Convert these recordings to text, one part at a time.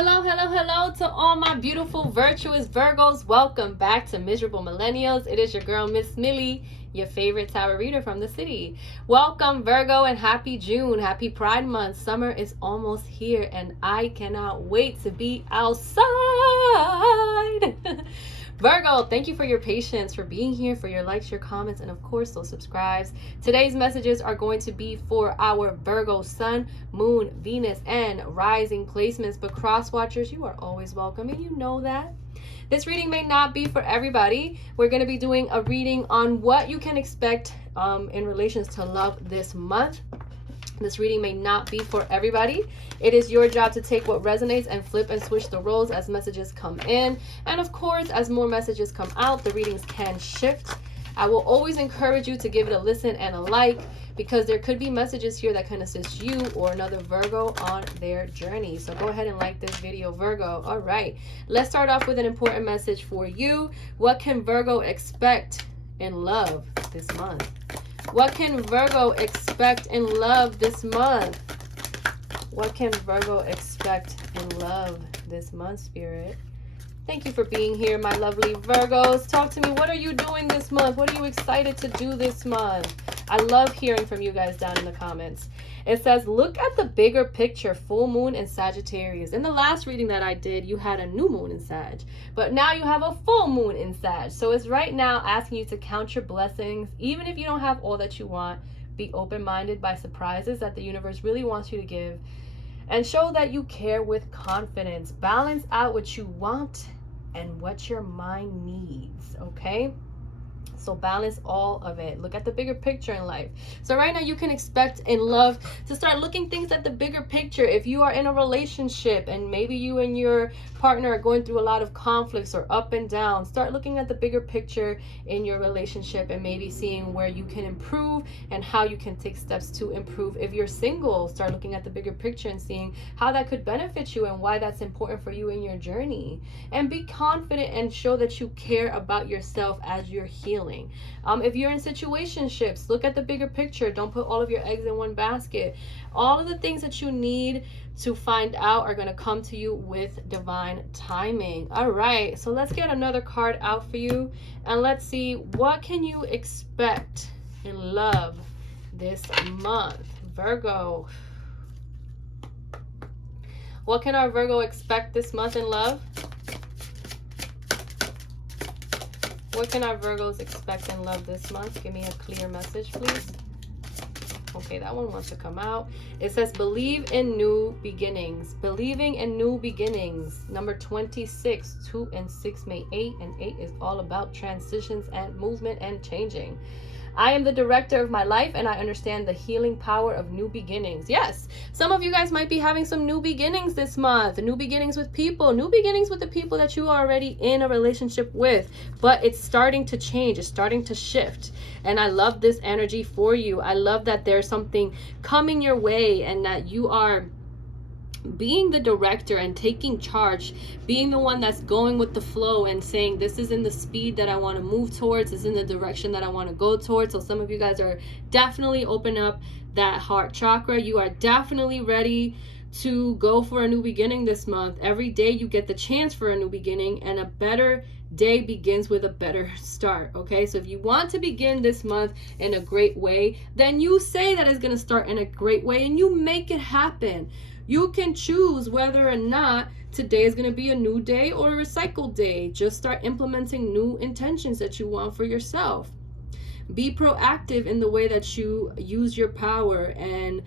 Hello, hello, hello to all my beautiful, virtuous Virgos. Welcome back to Miserable Millennials. It is your girl, Miss Millie, your favorite tarot reader from the city. Welcome, Virgo, and happy June. Happy Pride Month. Summer is almost here, and I cannot wait to be outside. Virgo, thank you for your patience, for being here, for your likes, your comments, and of course, those subscribes. Today's messages are going to be for our Virgo Sun, Moon, Venus, and Rising placements. But cross watchers, you are always welcome, and you know that. This reading may not be for everybody. We're going to be doing a reading on what you can expect in relations to love this month. This reading may not be for everybody. It is your job to take what resonates and flip and switch the roles as messages come in. And of course, as more messages come out, the readings can shift. I will always encourage you to give it a listen and a like, because there could be messages here that can assist you or another Virgo on their journey. So go ahead and like this video, Virgo. All right, let's start off with an important message for you. What can Virgo expect in love this month? What can Virgo expect in love this month? What can Virgo expect in love this month, Spirit? Thank you for being here, my lovely Virgos. Talk to me. What are you doing this month? What are you excited to do this month? I love hearing from you guys down in the comments. It says, look at the bigger picture, full moon in Sagittarius. In the last reading that I did, you had a new moon in Sag, but now you have a full moon in Sag. So it's right now asking you to count your blessings. Even if you don't have all that you want, be open-minded by surprises that the universe really wants you to give, and show that you care with confidence. Balance out what you want and what your mind needs, okay? So balance all of it. Look at the bigger picture in life. So right now you can expect in love to start looking things at the bigger picture. If you are in a relationship and maybe you and your partner are going through a lot of conflicts or up and down, start looking at the bigger picture in your relationship and maybe seeing where you can improve and how you can take steps to improve. If you're single, start looking at the bigger picture and seeing how that could benefit you and why that's important for you in your journey. And be confident and show that you care about yourself as you're healing. If you're in situationships, look at the bigger picture. Don't put all of your eggs in one basket. All of the things that you need to find out are going to come to you with divine timing. All right, so let's get another card out for you, and let's see, what can you expect in love this month, Virgo? What can our Virgo expect this month in love? What can our Virgos expect in love this month? Give me a clear message, please. Okay, that one wants to come out. It says, believe in new beginnings. Believing in new beginnings. Number 26, 2 and 6 make 8, and 8 is all about transitions and movement and changing. I am the director of my life, and I understand the healing power of new beginnings. Yes, some of you guys might be having some new beginnings this month. New beginnings with people. New beginnings with the people that you are already in a relationship with. But it's starting to change. It's starting to shift. And I love this energy for you. I love that there's something coming your way and that you are being the director and taking charge, being the one that's going with the flow and saying, this is in the speed that I want to move towards, this is in the direction that I want to go towards. So some of you guys are definitely opening up that heart chakra. You are definitely ready to go for a new beginning this month. Every day you get the chance for a new beginning, and a better day begins with a better start. Okay, so if you want to begin this month in a great way, then you say that it's going to start in a great way and you make it happen. You can choose whether or not today is going to be a new day or a recycled day. Just start implementing new intentions that you want for yourself. Be proactive in the way that you use your power and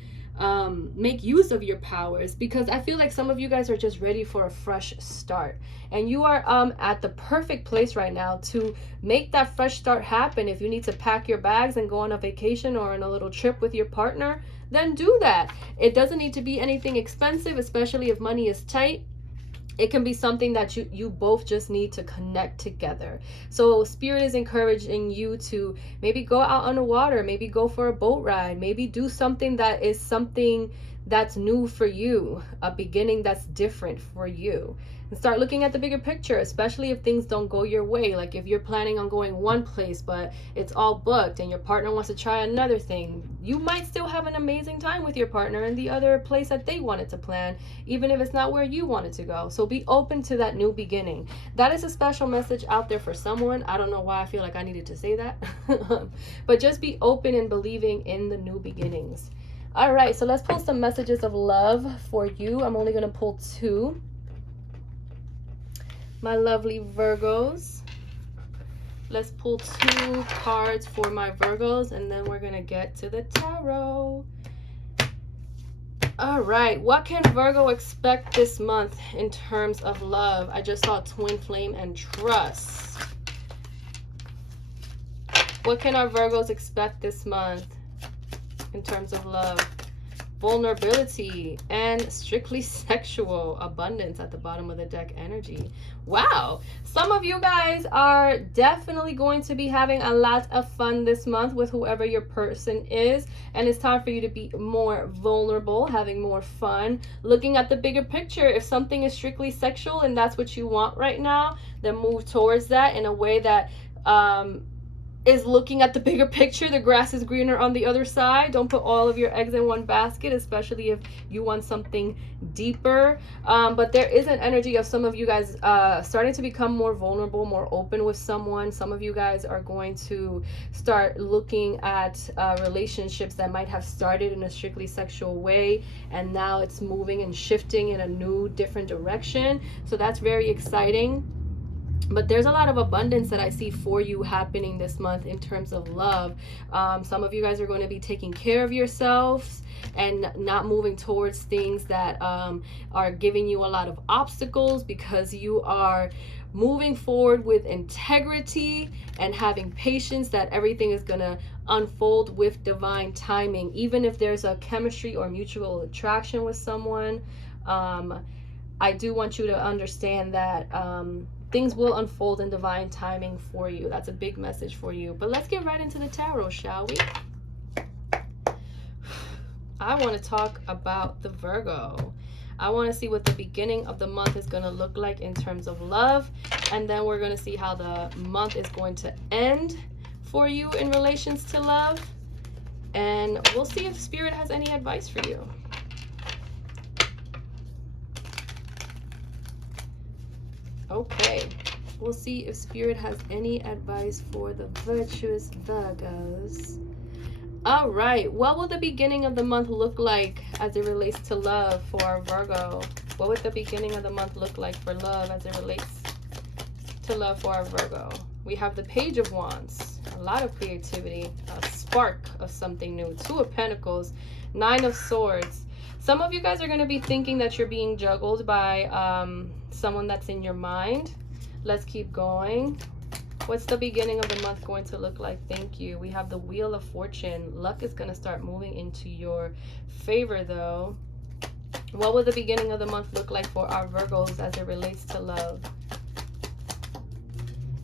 make use of your powers, because I feel like some of you guys are just ready for a fresh start, and you are at the perfect place right now to make that fresh start happen. If you need to pack your bags and go on a vacation or on a little trip with your partner, then do that. It doesn't need to be anything expensive, especially if money is tight. It can be something that you both just need to connect together. So Spirit is encouraging you to maybe go out on the water, maybe go for a boat ride, maybe do something that is something that's new for you, a beginning that's different for you. And start looking at the bigger picture, especially if things don't go your way. Like if you're planning on going one place but it's all booked and your partner wants to try another thing, you might still have an amazing time with your partner in the other place that they wanted to plan, even if it's not where you wanted to go. So be open to that new beginning. That is a special message out there for someone. I don't know why I feel like I needed to say that. But just be open and believing in the new beginnings. All right, so let's pull some messages of love for you. I'm only going to pull 2. My lovely Virgos. Let's pull 2 cards for my Virgos, and then we're going to get to the tarot. All right, what can Virgo expect this month in terms of love? I just saw twin flame and trust. What can our Virgos expect this month in terms of love? Vulnerability and strictly sexual. Abundance at the bottom of the deck energy. Wow, some of you guys are definitely going to be having a lot of fun this month with whoever your person is, and it's time for you to be more vulnerable, having more fun, looking at the bigger picture. If something is strictly sexual and that's what you want right now, then move towards that in a way that is looking at the bigger picture. The grass is greener on the other side. Don't put all of your eggs in one basket, especially if you want something deeper. But there is an energy of some of you guys starting to become more vulnerable, more open with someone. Some of you guys are going to start looking at relationships that might have started in a strictly sexual way, and now it's moving and shifting in a new, different direction. So that's very exciting. But there's a lot of abundance that I see for you happening this month in terms of love. Some of you guys are going to be taking care of yourselves and not moving towards things that are giving you a lot of obstacles, because you are moving forward with integrity and having patience that everything is going to unfold with divine timing. Even if there's a chemistry or mutual attraction with someone, I do want you to understand that things will unfold in divine timing for you. That's a big message for you. But let's get right into the tarot, shall we? I want to talk about the Virgo. I want to see what the beginning of the month is going to look like in terms of love. And then we're going to see how the month is going to end for you in relations to love. And we'll see if Spirit has any advice for you. Okay, we'll see if Spirit has any advice for the virtuous Virgos. All right, what will the beginning of the month look like as it relates to love for our Virgo? What would the beginning of the month look like for love as it relates to love for our Virgo? We have the Page of Wands, a lot of creativity, a spark of something new, 2 of Pentacles, 9 of Swords. Some of you guys are going to be thinking that you're being juggled by someone that's in your mind. Let's keep going. What's the beginning of the month going to look like? Thank you. We have the Wheel of Fortune. Luck is going to start moving into your favor, though. What will the beginning of the month look like for our Virgos as it relates to love?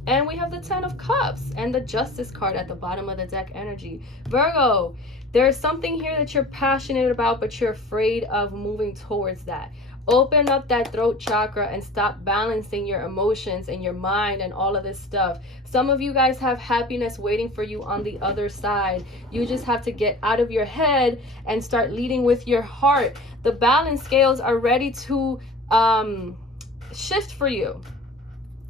And we have the 10 of Cups and the Justice card at the bottom of the deck energy. Virgo, there's something here that you're passionate about, but you're afraid of moving towards that. Open up that throat chakra and stop balancing your emotions and your mind and all of this stuff. Some of you guys have happiness waiting for you on the other side. You just have to get out of your head and start leading with your heart. The balance scales are ready to shift for you.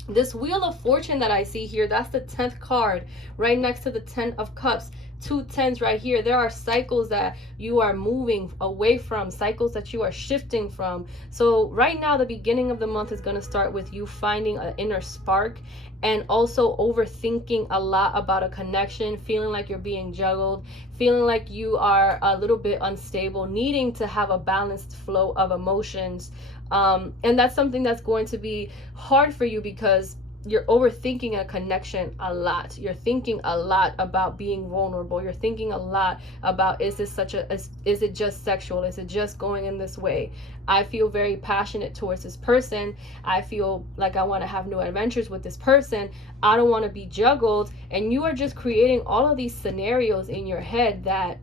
This Wheel of Fortune that I see here, that's the 10th card right next to the 10 of Cups. 2 10s right here. There are cycles that you are moving away from, cycles that you are shifting from. So right now, the beginning of the month is going to start with you finding an inner spark, and also overthinking a lot about a connection, feeling like you're being juggled, feeling like you are a little bit unstable, needing to have a balanced flow of emotions. And that's something that's going to be hard for you because you're overthinking a connection a lot. You're thinking a lot about being vulnerable. You're thinking a lot about, is it just sexual? Is it just going in this way? I feel very passionate towards this person. I feel like I want to have new adventures with this person. I don't want to be juggled. And you are just creating all of these scenarios in your head that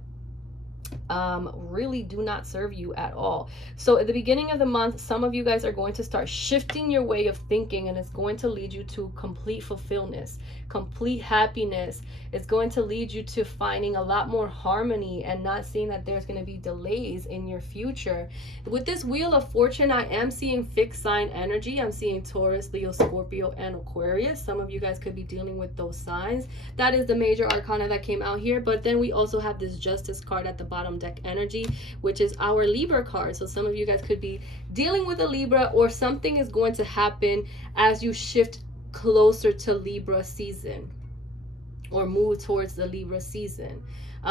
really do not serve you at all. So at the beginning of the month, some of you guys are going to start shifting your way of thinking, and it's going to lead you to complete fulfillment, complete happiness. It's going to lead you to finding a lot more harmony and not seeing that there's going to be delays in your future. With this Wheel of Fortune, I am seeing fixed sign energy. I'm seeing Taurus, Leo, Scorpio, and Aquarius. Some of you guys could be dealing with those signs. That is the major arcana that came out here. But then we also have this Justice card at the bottom deck energy, which is our Libra card. So some of you guys could be dealing with a Libra, or something is going to happen as you shift closer to Libra season or move towards the Libra season,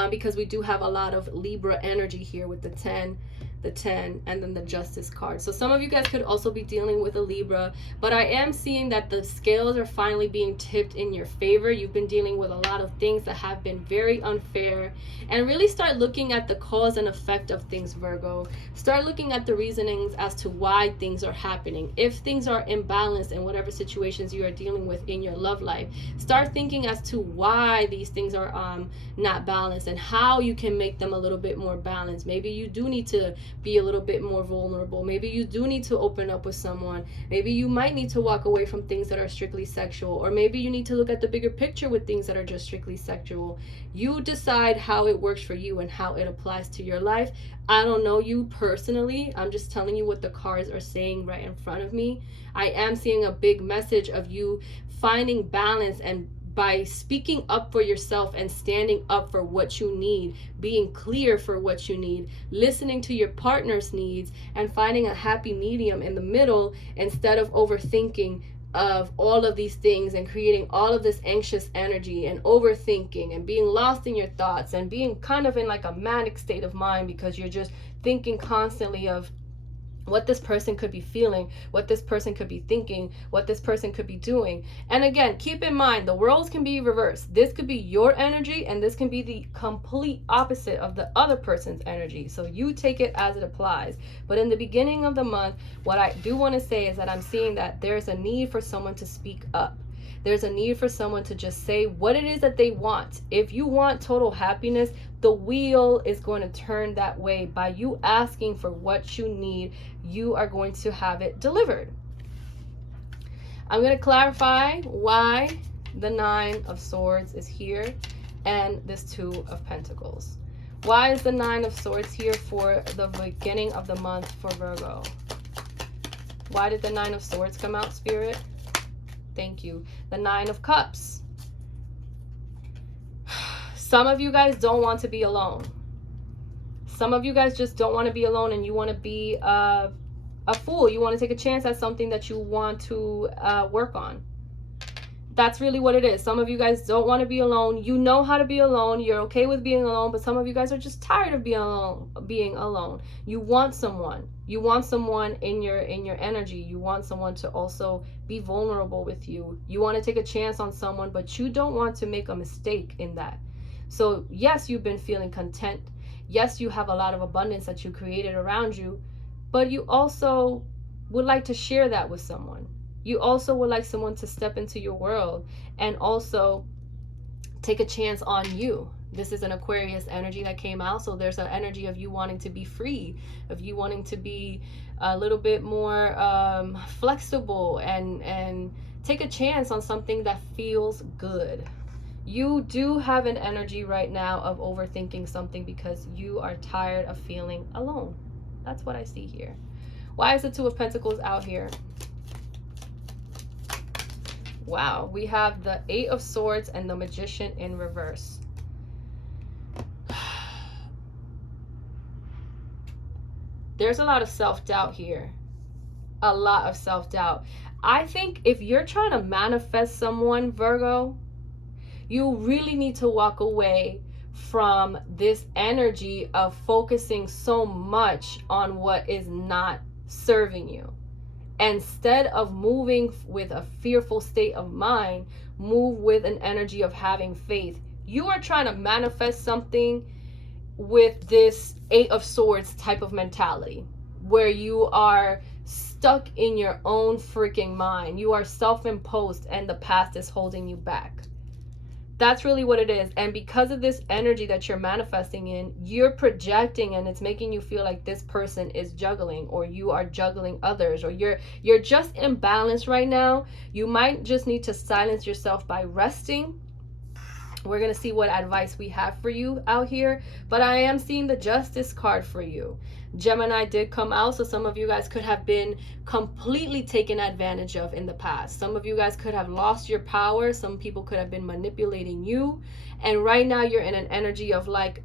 because we do have a lot of Libra energy here with the 10, and then the Justice card. So some of you guys could also be dealing with a Libra, but I am seeing that the scales are finally being tipped in your favor. You've been dealing with a lot of things that have been very unfair, and really start looking at the cause and effect of things, Virgo. Start looking at the reasonings as to why things are happening. If things are imbalanced in whatever situations you are dealing with in your love life, start thinking as to why these things are not balanced and how you can make them a little bit more balanced. Maybe you do need to be a little bit more vulnerable. Maybe you do need to open up with someone. Maybe you might need to walk away from things that are strictly sexual, or maybe you need to look at the bigger picture with things that are just strictly sexual. You decide how it works for you and how it applies to your life. I don't know you personally. I'm just telling you what the cards are saying right in front of me. I am seeing a big message of you finding balance, and by speaking up for yourself and standing up for what you need, being clear for what you need, listening to your partner's needs, and finding a happy medium in the middle instead of overthinking of all of these things and creating all of this anxious energy and overthinking and being lost in your thoughts and being kind of in like a manic state of mind because you're just thinking constantly of what this person could be feeling, what this person could be thinking, what this person could be doing. And again, keep in mind, the roles can be reversed. This could be your energy, and this can be the complete opposite of the other person's energy. So you take it as it applies. But in the beginning of the month, what I do want to say is that I'm seeing that there's a need for someone to speak up. There's a need for someone to just say what it is that they want. If you want total happiness, the wheel is going to turn that way. By you asking for what you need, you are going to have it delivered. I'm going to clarify why the 9 of Swords is here and this 2 of Pentacles. Why is the 9 of Swords here for the beginning of the month for Virgo? Why did the 9 of Swords come out, Spirit? Thank you. The 9 of Cups. Some of you guys don't want to be alone. Some of you guys just don't want to be alone, and you want to be a fool. You want to take a chance at something that you want to work on. That's really what it is. Some of you guys don't want to be alone. You know how to be alone. You're okay with being alone, but some of you guys are just tired of being alone. You want someone. You want someone in your energy. You want someone to also be vulnerable with you. You want to take a chance on someone, but you don't want to make a mistake in that. So yes, you've been feeling content. Yes, you have a lot of abundance that you created around you, but you also would like to share that with someone. You also would like someone to step into your world and also take a chance on you. This is an Aquarius energy that came out, so there's an energy of you wanting to be free, of you wanting to be a little bit more flexible and take a chance on something that feels good. You do have an energy right now of overthinking something because you are tired of feeling alone. That's what I see here. Why is the 2 of Pentacles out here? Wow, we have the 8 of Swords and the Magician in reverse. There's a lot of self-doubt here. A lot of self-doubt. I think if you're trying to manifest someone, Virgo, you really need to walk away from this energy of focusing so much on what is not serving you. Instead of moving with a fearful state of mind, move with an energy of having faith. You are trying to manifest something with this 8 of Swords type of mentality, where you are stuck in your own freaking mind. You are self-imposed and the past is holding you back. That's really what it is. And because of this energy that you're manifesting in, you're projecting, and it's making you feel like this person is juggling, or you are juggling others, or you're just imbalanced right now. You might just need to silence yourself by resting. We're going to see what advice we have for you out here. But I am seeing the Justice card for you. Gemini did come out, so some of you guys could have been completely taken advantage of in the past. Some of you guys could have lost your power. Some people could have been manipulating you. And right now you're in an energy of like,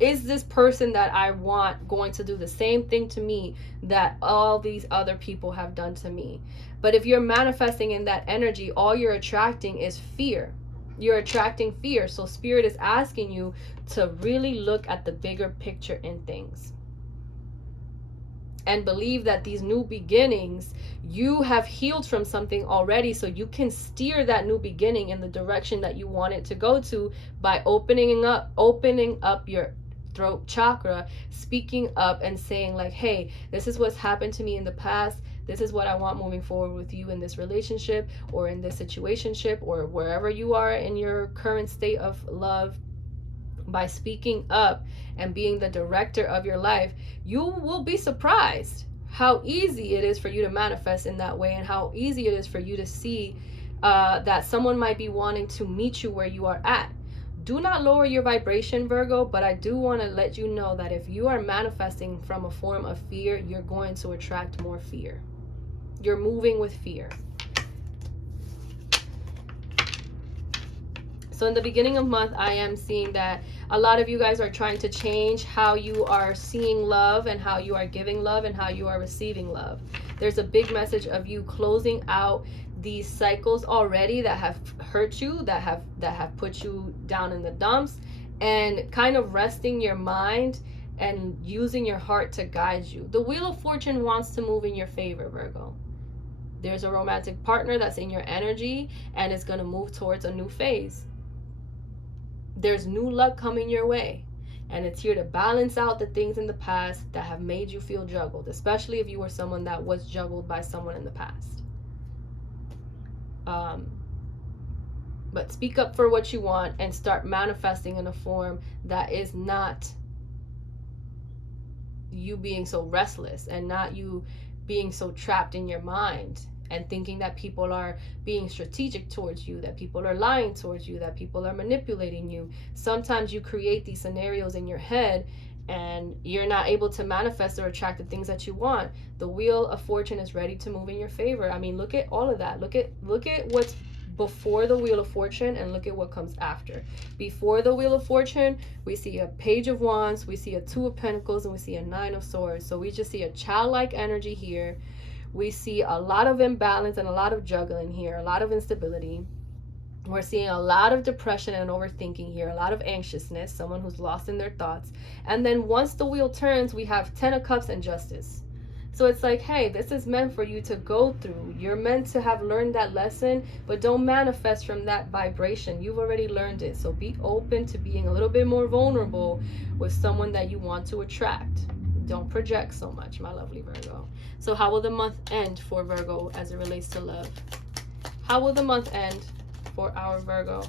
is this person that I want going to do the same thing to me that all these other people have done to me? But if you're manifesting in that energy, all you're attracting is fear. You're attracting fear. So Spirit is asking you to really look at the bigger picture in things. And believe that these new beginnings, you have healed from something already, so you can steer that new beginning in the direction that you want it to go to by opening up your throat chakra, speaking up and saying like, hey, this is what's happened to me in the past. This is what I want moving forward with you in this relationship or in this situationship or wherever you are in your current state of love. By speaking up and being the director of your life, you will be surprised how easy it is for you to manifest in that way, and how easy it is for you to see that someone might be wanting to meet you where you are at. Do not lower your vibration, Virgo, but I do want to let you know that if you are manifesting from a form of fear, you're going to attract more fear. You're moving with fear. So in the beginning of month, I am seeing that a lot of you guys are trying to change how you are seeing love and how you are giving love and how you are receiving love. There's a big message of you closing out these cycles already that have hurt you, that have put you down in the dumps, and kind of resting your mind and using your heart to guide you. The Wheel of Fortune wants to move in your favor, Virgo. There's a romantic partner that's in your energy and is going to move towards a new phase. There's new luck coming your way, and it's here to balance out the things in the past that have made you feel juggled, especially if you were someone that was juggled by someone in the past. But speak up for what you want and start manifesting in a form that is not you being so restless and not you being so trapped in your mind and thinking that people are being strategic towards you, that people are lying towards you, that people are manipulating you. Sometimes you create these scenarios in your head and you're not able to manifest or attract the things that you want. The Wheel of Fortune is ready to move in your favor. I mean, look at all of that. Look at what's before the Wheel of Fortune and look at what comes after. Before the Wheel of Fortune, we see a Page of Wands, we see a Two of Pentacles, and we see a Nine of Swords. So we just see a childlike energy here. We see a lot of imbalance and a lot of juggling here, a lot of instability. We're seeing a lot of depression and overthinking here, a lot of anxiousness, someone who's lost in their thoughts. And then once the wheel turns, we have 10 of Cups and Justice. So it's like, hey, this is meant for you to go through. You're meant to have learned that lesson, but don't manifest from that vibration. You've already learned it. So be open to being a little bit more vulnerable with someone that you want to attract. Don't project so much, my lovely Virgo. So how will the month end for Virgo as it relates to love? How will the month end for our Virgo?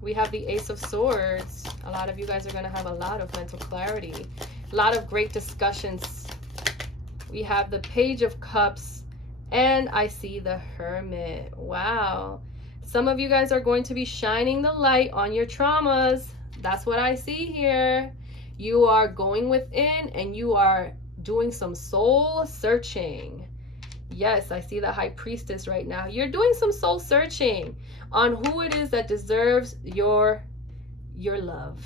We have the Ace of Swords. A lot of you guys are going to have a lot of mental clarity. A lot of great discussions. We have the Page of Cups. And I see the Hermit. Wow. Some of you guys are going to be shining the light on your traumas. That's what I see here. You are going within and you are doing some soul searching. Yes, I see the High Priestess right now. You're doing some soul searching on who it is that deserves your love.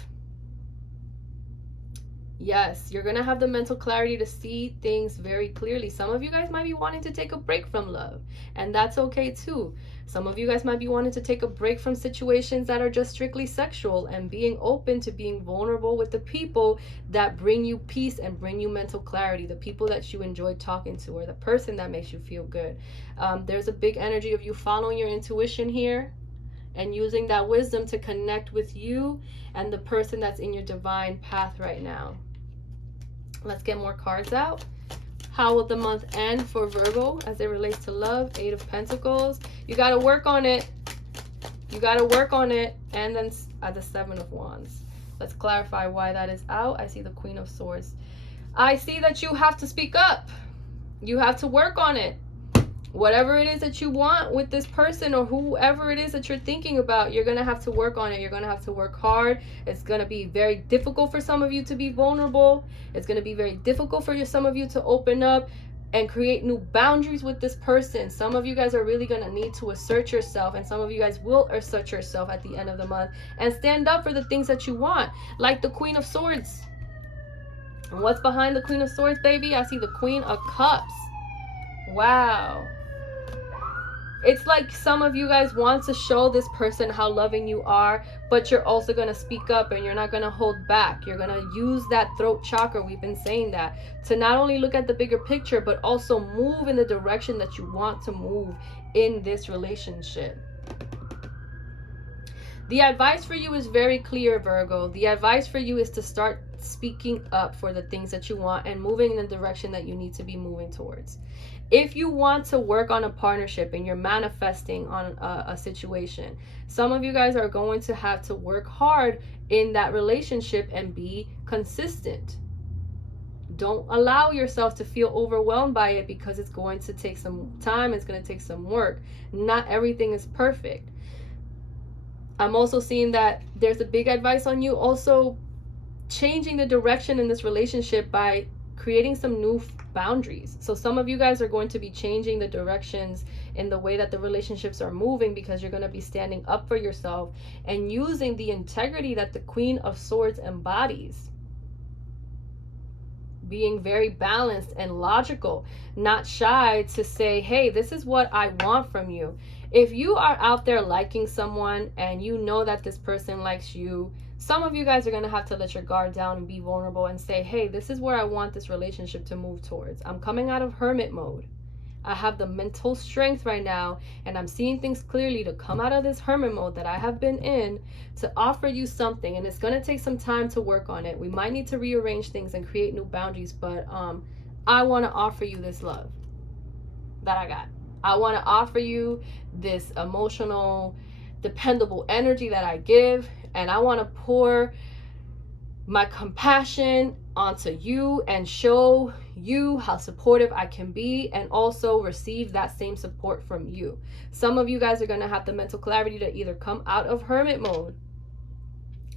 Yes, you're going to have the mental clarity to see things very clearly. Some of you guys might be wanting to take a break from love, and that's okay too. Some of you guys might be wanting to take a break from situations that are just strictly sexual and being open to being vulnerable with the people that bring you peace and bring you mental clarity, the people that you enjoy talking to or the person that makes you feel good. There's a big energy of you following your intuition here and using that wisdom to connect with you and the person that's in your divine path right now. Let's get more cards out. How will the month end for Virgo as it relates to love? Eight of Pentacles. You got to work on it. You got to work on it. And then the Seven of Wands. Let's clarify why that is out. I see the Queen of Swords. I see that you have to speak up. You have to work on it. Whatever it is that you want with this person or whoever it is that you're thinking about, you're going to have to work on it. You're going to have to work hard. It's going to be very difficult for some of you to be vulnerable. It's going to be very difficult for some of you to open up and create new boundaries with this person. Some of you guys are really going to need to assert yourself, and some of you guys will assert yourself at the end of the month and stand up for the things that you want, like the Queen of Swords. And what's behind the Queen of Swords, baby? I see the Queen of Cups. Wow. It's like some of you guys want to show this person how loving you are, but you're also going to speak up and you're not going to hold back. You're going to use that throat chakra, we've been saying that, to not only look at the bigger picture, but also move in the direction that you want to move in this relationship. The advice for you is very clear, Virgo. The advice for you is to start speaking up for the things that you want and moving in the direction that you need to be moving towards. If you want to work on a partnership and you're manifesting on a situation, some of you guys are going to have to work hard in that relationship and be consistent. Don't allow yourself to feel overwhelmed by it, because it's going to take some time. It's going to take some work. Not everything is perfect. I'm also seeing that there's a big advice on you also changing the direction in this relationship by creating some new boundaries. So some of you guys are going to be changing the directions in the way that the relationships are moving, because you're going to be standing up for yourself and using the integrity that the Queen of Swords embodies. Being very balanced and logical, not shy to say, hey, this is what I want from you. If you are out there liking someone and you know that this person likes you, some of you guys are going to have to let your guard down and be vulnerable and say, hey, this is where I want this relationship to move towards. I'm coming out of hermit mode. I have the mental strength right now, and I'm seeing things clearly to come out of this hermit mode that I have been in to offer you something. And it's going to take some time to work on it. We might need to rearrange things and create new boundaries, but I want to offer you this love that I got. I want to offer you this emotional, dependable energy that I give. And I want to pour my compassion onto you and show you how supportive I can be, and also receive that same support from you. Some of you guys are going to have the mental clarity to either come out of hermit mode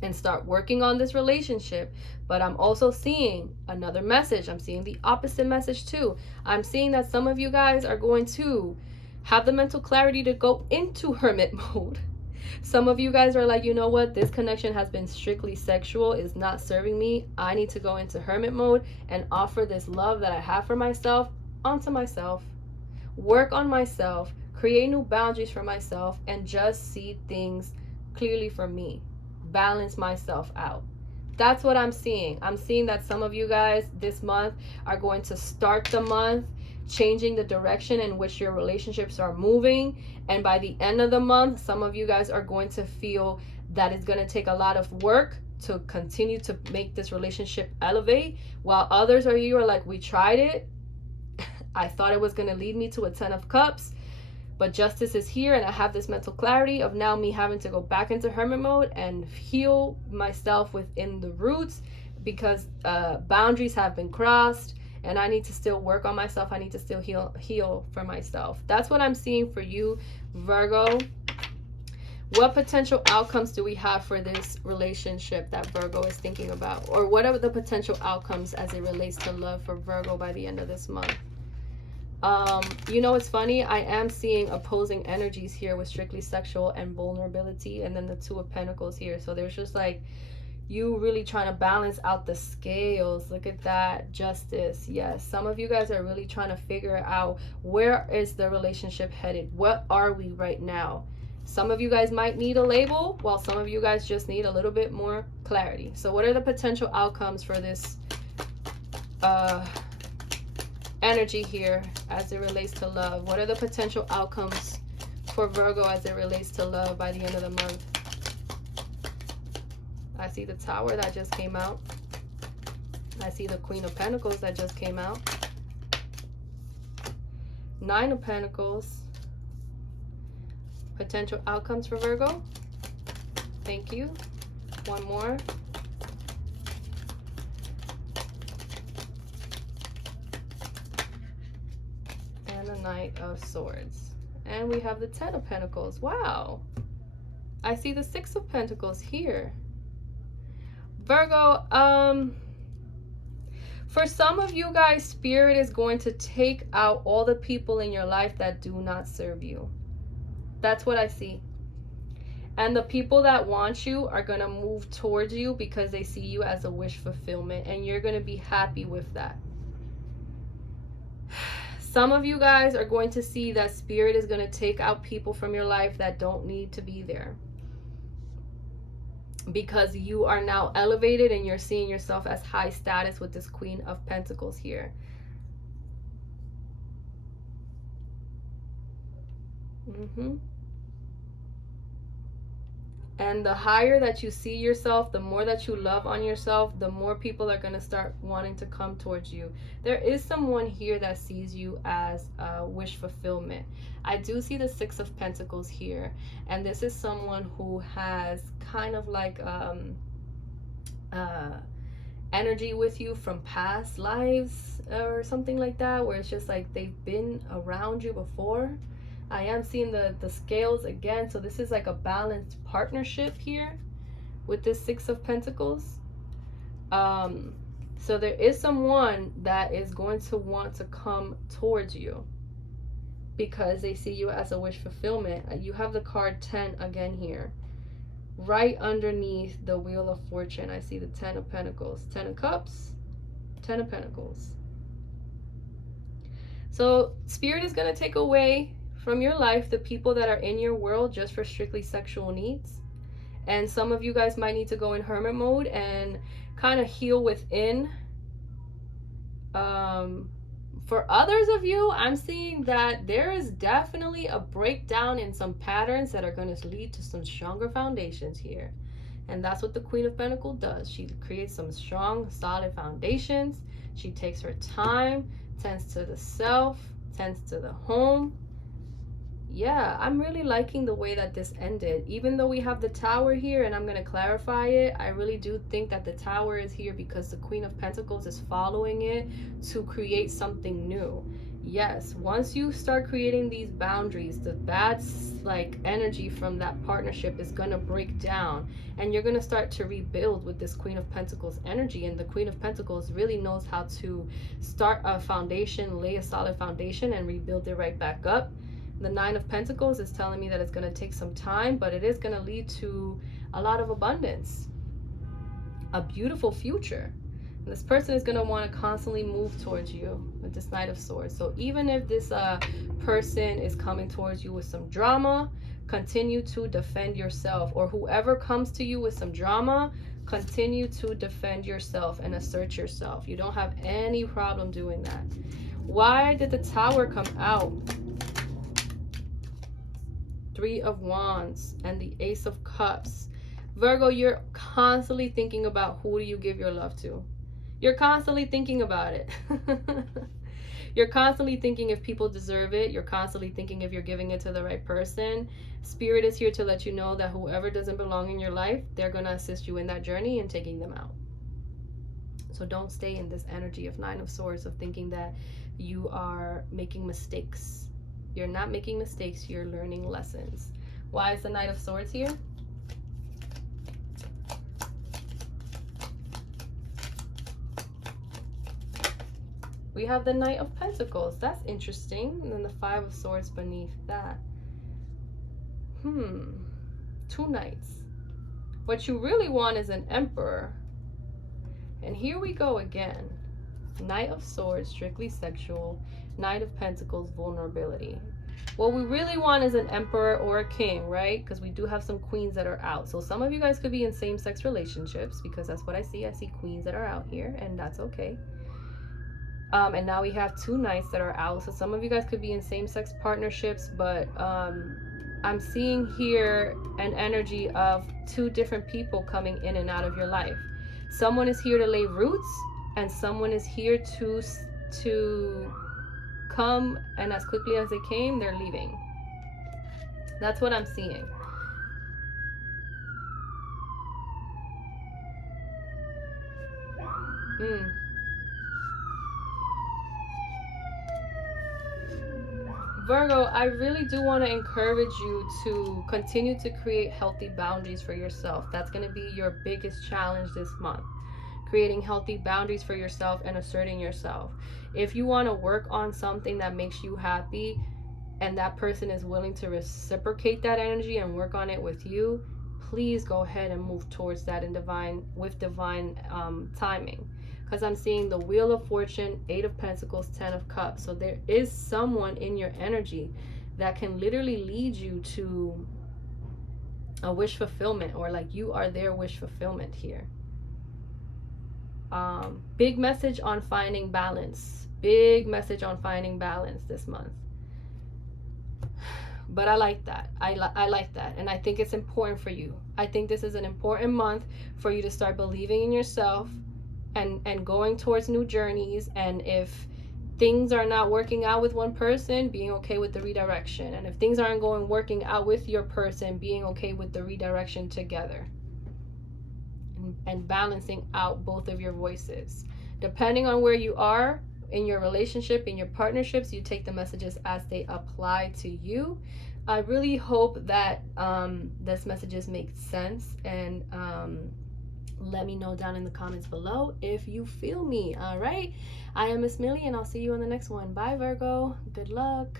and start working on this relationship. But I'm also seeing another message. I'm seeing the opposite message too. I'm seeing that some of you guys are going to have the mental clarity to go into hermit mode. Some of you guys are like, you know what, this connection has been strictly sexual, is not serving me. I need to go into hermit mode and offer this love that I have for myself onto myself, work on myself, create new boundaries for myself, and just see things clearly for me, balance myself out. That's what I'm seeing. I'm seeing that some of you guys this month are going to start the month changing the direction in which your relationships are moving, and by the end of the month, some of you guys are going to feel that it's going to take a lot of work to continue to make this relationship elevate, while others of you are like, we tried it. I thought it was going to lead me to a 10 of cups, but justice is here, and I have this mental clarity of now me having to go back into hermit mode and heal myself within the roots, because boundaries have been crossed. And I need to still work on myself. I need to still heal for myself. That's what I'm seeing for you, Virgo. What potential outcomes do we have for this relationship that Virgo is thinking about? Or what are the potential outcomes as it relates to love for Virgo by the end of this month? You know, it's funny. I am seeing opposing energies here with strictly sexual and vulnerability. And then the Two of Pentacles here. So there's just like, you really trying to balance out the scales. Look at that. Justice. Yes. Some of you guys are really trying to figure out, where is the relationship headed? What are we right now? Some of you guys might need a label, while some of you guys just need a little bit more clarity. So what are the potential outcomes for this energy here as it relates to love? What are the potential outcomes for Virgo as it relates to love by the end of the month? I see the Tower that just came out. I see the Queen of Pentacles that just came out. 9 of Pentacles. potential outcomes for Virgo. Thank you. One more. And the Knight of Swords. And we have the Ten of Pentacles. Wow. I see the Six of Pentacles here. Virgo, for some of you guys, Spirit is going to take out all the people in your life that do not serve you. That's what I see. And the people that want you are going to move towards you because they see you as a wish fulfillment, and you're going to be happy with that. Some of you guys are going to see that Spirit is going to take out people from your life that don't need to be there, because you are now elevated and you're seeing yourself as high status with this Queen of Pentacles here. And the higher that you see yourself, the more that you love on yourself, the more people are going to start wanting to come towards you. There is someone here that sees you as wish fulfillment. I do see the Six of Pentacles here. And this is someone who has kind of like energy with you from past lives or something like that, where it's just like they've been around you before. I am seeing the scales again. So this is like a balanced partnership here with this Six of Pentacles. So there is someone that is going to want to come towards you because they see you as a wish fulfillment. You have the card 10 again here. Right underneath the Wheel of Fortune, I see the 10 of Pentacles. 10 of Cups, 10 of Pentacles. So Spirit is going to take away from your life the people that are in your world just for strictly sexual needs. And some of you guys might need to go in hermit mode and kind of heal within. For others of you, I'm seeing that there is definitely a breakdown in some patterns that are going to lead to some stronger foundations here. And that's what the Queen of Pentacles does. She creates some strong, solid foundations. She takes her time, tends to the self, tends to the home. Yeah, I'm really liking the way that this ended. Even though we have the Tower here, and I'm going to clarify it, I really do think that the Tower is here because the Queen of Pentacles is following it to create something new. Yes, once you start creating these boundaries, the bad like energy from that partnership is going to break down, and you're going to start to rebuild with this Queen of Pentacles energy. And the Queen of Pentacles really knows how to start a foundation, lay a solid foundation, and rebuild it right back up. The Nine of Pentacles is telling me that it's going to take some time, but it is going to lead to a lot of abundance, a beautiful future. And this person is going to want to constantly move towards you with this Knight of Swords. So even if this person is coming towards you with some drama, continue to defend yourself. Or whoever comes to you with some drama, continue to defend yourself and assert yourself. You don't have any problem doing that. Why did the Tower come out? Three of Wands and the Ace of Cups. Virgo, you're constantly thinking about who do you give your love to. You're constantly thinking about it. You're constantly thinking if people deserve it. You're constantly thinking if you're giving it to the right person. Spirit is here to let you know that whoever doesn't belong in your life, they're going to assist you in that journey and taking them out. So don't stay in this energy of Nine of Swords of thinking that you are making mistakes. You're not making mistakes, you're learning lessons. Why is the Knight of Swords here? We have the Knight of Pentacles. That's interesting. And then the Five of Swords beneath that. Two Knights. What you really want is an Emperor. And here we go again. Knight of Swords, strictly sexual. Knight of Pentacles, vulnerability. What we really want is an Emperor or a King, right? Because we do have some queens that are out. So some of you guys could be in same-sex relationships, because that's what I see. I see queens that are out here, and that's okay. And now we have two knights that are out. So some of you guys could be in same-sex partnerships, but I'm seeing here an energy of two different people coming in and out of your life. Someone is here to lay roots, and someone is here to come, and as quickly as they came, they're leaving. That's what I'm seeing. Virgo, I really do want to encourage you to continue to create healthy boundaries for yourself. That's going to be your biggest challenge this month. Creating healthy boundaries for yourself and asserting yourself. If you want to work on something that makes you happy and that person is willing to reciprocate that energy and work on it with you, please go ahead and move towards that in divine timing. Because I'm seeing the Wheel of Fortune, 8 of Pentacles, 10 of Cups. So there is someone in your energy that can literally lead you to a wish fulfillment, or like you are their wish fulfillment here. Big message on finding balance. Big message on finding balance this month. But I like that. I like that. And I think it's important for you. I think this is an important month for you to start believing in yourself and going towards new journeys. And if things are not working out with one person, being okay with the redirection. And if things aren't working out with your person, being okay with the redirection together. And balancing out both of your voices. Depending on where you are in your relationship, in your partnerships, you take the messages as they apply to you. I really hope that this messages make sense, and let me know down in the comments below if you feel me. All right, I am Miss Millie, and I'll see you on the next one. Bye, Virgo. Good luck.